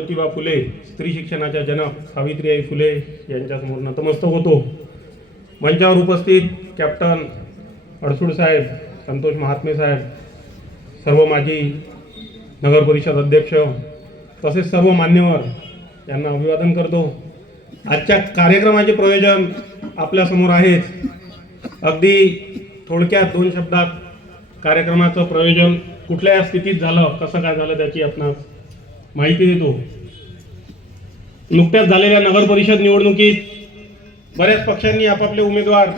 ज्योतिबा फुले स्त्री शिक्षणाच्या जनक सावित्रीबाई फुले यांच्यासमोर नतमस्तक होतो. मंचावर उपस्थित कॅप्टन अडसूड साहेब संतोष महात्मे साहेब सर्व माजी नगर परिषद अध्यक्ष तसेच सर्व मान्यवर यांना अभिवादन करतो. आजच्या कार्यक्रमाचे प्रयोजन आपल्यासमोर आहेच अगदी थोडक्यात दोन शब्दात कार्यक्रमाचं प्रयोजन कुठल्या स्थितीत झालं कसं काय झालं त्याची आपणास माहिती देतो. नुकत्याच झालेल्या नगर परिषद निवडणुकीत बऱ्याच पक्षांनी आपापले उमेदवार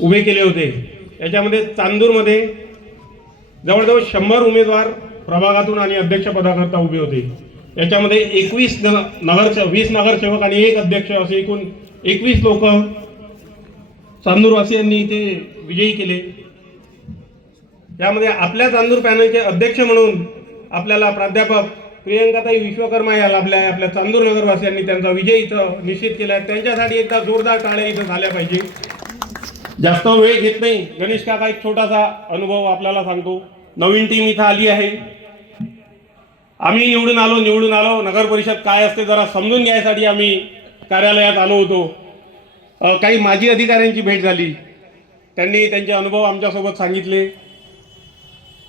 उभे केले होते. याच्यामध्ये चांदूरमध्ये जवळजवळ शंभर उमेदवार प्रभागातून आणि अध्यक्षपदाकरता उभे होते. याच्यामध्ये एकवीस न नगर वीस नगरसेवक आणि एक अध्यक्ष असे एकूण एकवीस लोक चांदूरवासियांनी इथे विजयी केले. यामध्ये आपल्या चांदूर पॅनलचे अध्यक्ष म्हणून आपल्याला प्राध्यापक प्रियंकाताई विश्वकर्मा या लाभल्या आहे आपल्या चांदूर नगरवासियांनी त्यांचा विजय इथं निश्चित केला आहे त्यांच्यासाठी एकदा जोरदार टाळ्या इथं झाल्या पाहिजे. जास्त वेळ घेत नाही. गणेश काका एक छोटासा अनुभव आपल्याला सांगतो. नवीन टीम इथं आली आहे. आम्ही निवडून आलो निवडून आलो. नगर परिषद काय असते जरा समजून घ्यायसाठी आम्ही कार्यालयात आलो होतो. काही माजी अधिकाऱ्यांची भेट झाली. त्यांनी त्यांचे अनुभव आमच्यासोबत सांगितले.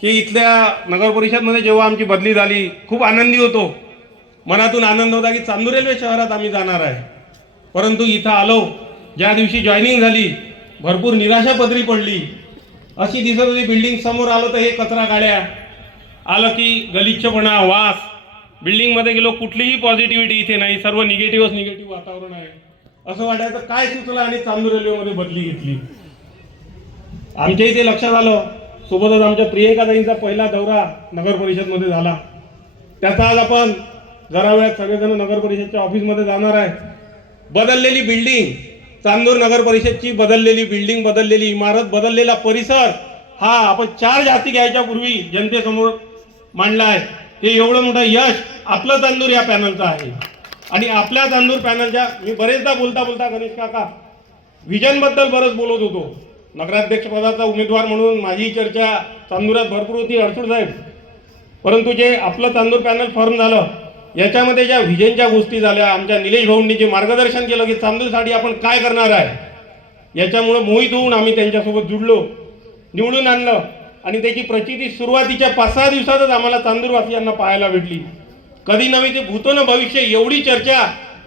की इथल्या नगर परिषदमध्ये जेव्हा आमची बदली झाली खूप आनंदी होतो. मनातून आनंद होता की चांदूर रेल्वे शहरात आम्ही जाणार आहे. परंतु इथं आलो ज्या दिवशी जॉईनिंग झाली भरपूर निराशा पदरी पडली. अशी दिसत होती बिल्डिंग समोर आलो तर हे कचरा गाड्या. आलं की गलिच्छपणा वास. बिल्डिंगमध्ये गेलो कुठलीही पॉझिटिव्हिटी इथे नाही. सर्व निगेटिव्हच निगेटिव्ह वातावरण आहे. असं वाटायचं काय सुचलं आणि चांदूर रेल्वेमध्ये बदली घेतली? आमच्या इथे लक्षात आलं सोबतच आमच्या प्रियंकाताईंचा पहिला दौरा नगर परिषदमध्ये झाला. त्याचा आज आपण जरा वेळात सगळेजण नगर परिषदच्या ऑफिसमध्ये जाणार आहे. बदललेली बिल्डिंग चांदूर नगर परिषदची बदललेली बिल्डिंग बदललेली इमारत बदललेला परिसर हा आपण चार जाती घ्यायच्या पूर्वी जनतेसमोर मांडला आहे. हे एवढं मोठं यश आपलं चांदूर या पॅनलचं आहे. आणि आपल्या चांदूर पॅनलच्या मी बरेचदा बोलता बोलता गणेश काका विजनबद्दल बरंच बोलत होतो. नगराध्यक्षपदाचा उमेदवार म्हणून माझी चर्चा चांदुरात भरपूर होती अडसूळ साहेब. परंतु जे आपलं चांदूर पॅनल फॉर्म झालं याच्यामध्ये ज्या व्हिजनच्या गोष्टी झाल्या आमच्या निलेश भाऊंनी जे मार्गदर्शन केलं की चांदूरसाठी आपण काय करणार आहे याच्यामुळं मोहित होऊन आम्ही त्यांच्यासोबत जुडलो निवडून आणलं आणि त्याची प्रचिती सुरुवातीच्या पाच सहा दिवसातच आम्हाला चांदूरवासियांना पाहायला भेटली. कधी नव्हे ते भूतो भविष्य एवढी चर्चा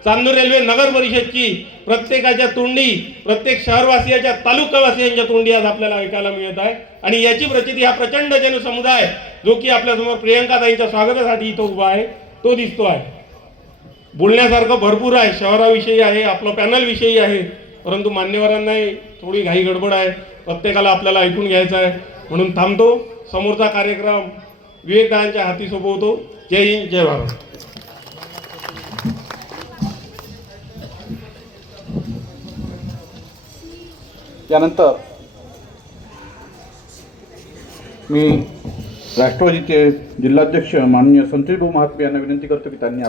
चांदूर रेल्वे नगर परिषदची प्रत्येकाच्या तोंडी प्रत्येक शहरवासियाच्या तालुकावासियांच्या तोंडी आज आपल्याला ऐकायला मिळत आहे. आणि याची प्रचिती हा प्रचंड जनसमुदाय जो की आपल्यासमोर प्रियंकाताईंच्या स्वागतासाठी इथं उभा आहे तो दिसतो आहे. बोलण्यासारखं भरपूर आहे शहराविषयी आहे आपलं पॅनल विषयी आहे. परंतु मान्यवरांनाही थोडी घाई गडबड आहे प्रत्येकाला आपल्याला ऐकून घ्यायचं आहे. म्हणून थांबतो. समोरचा कार्यक्रम विवेकदायांच्या हाती सोपवतो. जय हिंद जय भारत. त्यानंतर मी राष्ट्रवादीचे जिल्हाध्यक्ष माननीय संतोषभाऊ महात्मे यांना विनंती करतो की त्यांनी